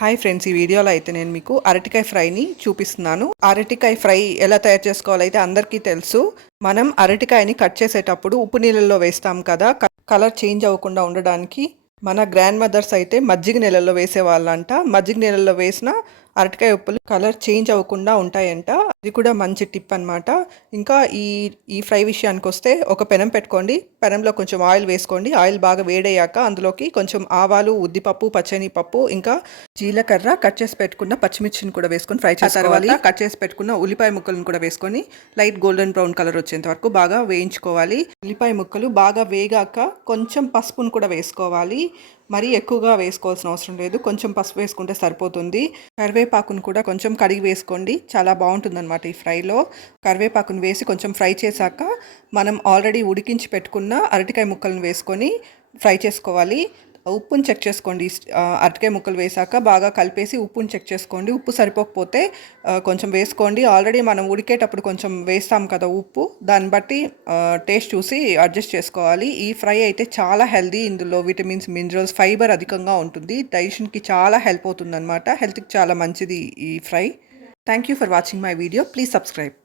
Hi friends, ఈ వీడియోలో అయితే నేను మీకు అరటికాయ ఫ్రైని చూపిస్తున్నాను. అరటికాయ ఫ్రై ఎలా తయారు చేసుకోవాలో అయితే అందరికీ తెలుసు. మనం అరటికాయని కట్ చేసేటప్పుడు ఉప్పు నీళ్ళల్లో వేస్తాం కదా, కలర్ చేంజ్ అవ్వకుండా ఉండడానికి. మన గ్రాండ్ మదర్స్ అయితే మజ్జిగ నీళ్ళల్లో వేసేవాళ్ళంట. మజ్జిగ నీళ్ళల్లో వేసిన అరటికాయ ఉప్పులు కలర్ చేంజ్ అవ్వకుండా ఉంటాయంట. ఇది కూడా మంచి టిప్ అనమాట. ఇంకా ఈ ఫ్రై విషయానికి వస్తే ఒక పెనం పెట్టుకోండి. పెనంలో కొంచెం ఆయిల్ వేసుకోండి. ఆయిల్ బాగా వేడయ్యాక అందులోకి కొంచెం ఆవాలు, ఉద్దిపప్పు, పచ్చనిపప్పు, ఇంకా జీలకర్ర, కట్ చేసి పెట్టుకున్న పచ్చిమిర్చిని కూడా వేసుకొని ఫ్రై చేసిన తర్వాత కట్ చేసి పెట్టుకున్న ఉల్లిపాయ ముక్కలను కూడా వేసుకొని లైట్ గోల్డెన్ బ్రౌన్ కలర్ వచ్చేంత వరకు బాగా వేయించుకోవాలి. ఉల్లిపాయ ముక్కలు బాగా వేగాక కొంచెం పసుపును కూడా వేసుకోవాలి. మరీ ఎక్కువగా వేసుకోవాల్సిన అవసరం లేదు, కొంచెం పసుపు వేసుకుంటే సరిపోతుంది. కరివేపాకును కూడా కొంచెం కడిగి వేసుకోండి, చాలా బాగుంటుంది అనమాట ఈ ఫ్రైలో. కరివేపాకును వేసి కొంచెం ఫ్రై చేశాక మనం ఆల్రెడీ ఉడికించి పెట్టుకున్న అరటికాయ ముక్కలను వేసుకొని ఫ్రై చేసుకోవాలి. ఉప్పుని చెక్ చేసుకోండి. అరటికాయ ముక్కలు వేసాక బాగా కలిపేసి ఉప్పుని చెక్ చేసుకోండి. ఉప్పు సరిపోకపోతే కొంచెం వేసుకోండి. ఆల్రెడీ మనం ఉడికేటప్పుడు కొంచెం వేస్తాం కదా ఉప్పు, దాన్ని బట్టి టేస్ట్ చూసి అడ్జస్ట్ చేసుకోవాలి. ఈ ఫ్రై అయితే చాలా హెల్దీ. ఇందులో విటమిన్స్, మినరల్స్, ఫైబర్ అధికంగా ఉంటుంది. డైజెషన్కి చాలా హెల్ప్ అవుతుంది అనమాట. హెల్త్కి చాలా మంచిది ఈ fry. Thank you for watching my video. Please subscribe.